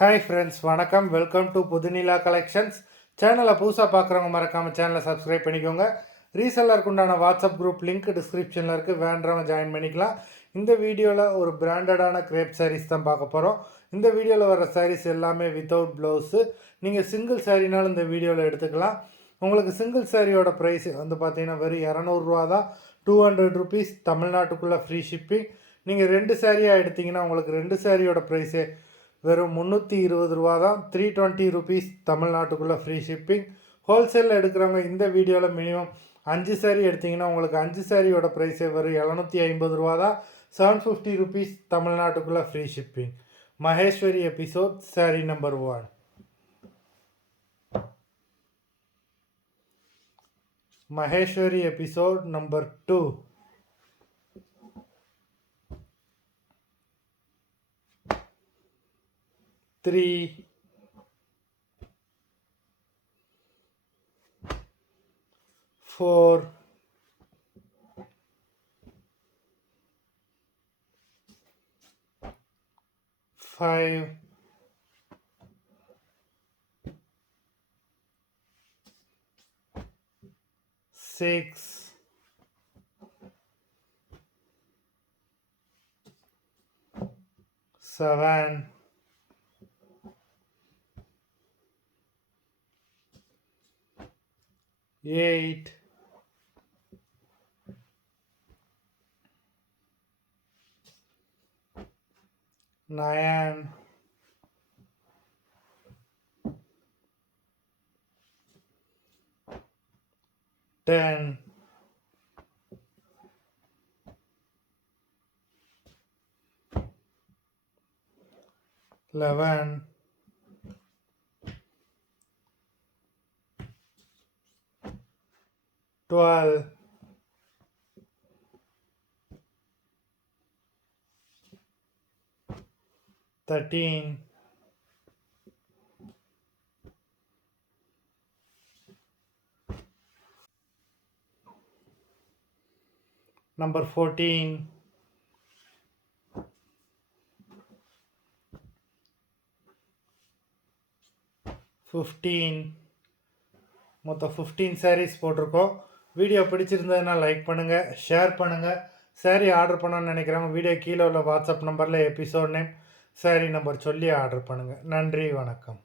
Hi friends, வணக்கம். Welcome to Puthunila collections. சேனலை புதுசாக பார்க்குறவங்க மறக்காமல் சேனலை சப்ஸ்கிரைப் பண்ணிக்கோங்க. ரீசெல்லருக்கு உண்டான வாட்ஸ்அப் குரூப் லிங்க் டிஸ்கிரிப்ஷனில் இருக்குது, வேண்டவங்க ஜாயின் பண்ணிக்கலாம். இந்த வீடியோவில் ஒரு பிராண்டடான கிரேப் சாரீஸ் தான் பார்க்க போகிறோம். இந்த வீடியோவில் வர சாரீஸ் எல்லாமே வித்தவுட் ப்ளவுஸு. நீங்கள் சிங்கிள் சாரீனாலும் இந்த வீடியோவில் எடுத்துக்கலாம். உங்களுக்கு சிங்கிள் சாரியோட ப்ரைஸ் வந்து பார்த்தீங்கன்னா வெறும் 200 தான். 200 ருபீஸ் தமிழ்நாட்டுக்குள்ளே ஃப்ரீ ஷிப்பிங். நீங்கள் 2 சாரியாக எடுத்திங்கன்னா உங்களுக்கு 2 சாரியோட ப்ரைஸே வெறும் 320 தான். 320 ருபீஸ் தமிழ்நாட்டுக்குள்ளே ஃப்ரீ ஷிப்பிங். ஹோல்சேலில் எடுக்கிறவங்க இந்த வீடியோவில் மினிமம் 5 சாரீ எடுத்திங்கன்னா உங்களுக்கு 5 சாரியோட ப்ரைஸே வெறும் 750 தான். 750 ருபீஸ் தமிழ்நாட்டுக்குள்ளே ஃப்ரீ ஷிப்பிங். மகேஸ்வரி எபிசோட் சாரீ நம்பர் 1. Maheswari episode number 2. 3, 4, 5, 6, 7, 8, 9, 10, 11, 12, 13, 14, 15. மொத்தம் 15 சாரீஸ் போட்டிருக்கோம். வீடியோ பிடிச்சிருந்ததுன்னா லைக் பண்ணுங்கள், ஷேர் பண்ணுங்கள். சாரீ ஆர்டர் பண்ணணும்னு நினைக்கிறவங்க வீடியோ கீழே உள்ள வாட்ஸ்அப் நம்பரில் எபிசோட் நேம், சாரீ நம்பர் சொல்லி ஆர்டர் பண்ணுங்கள். நன்றி, வணக்கம்.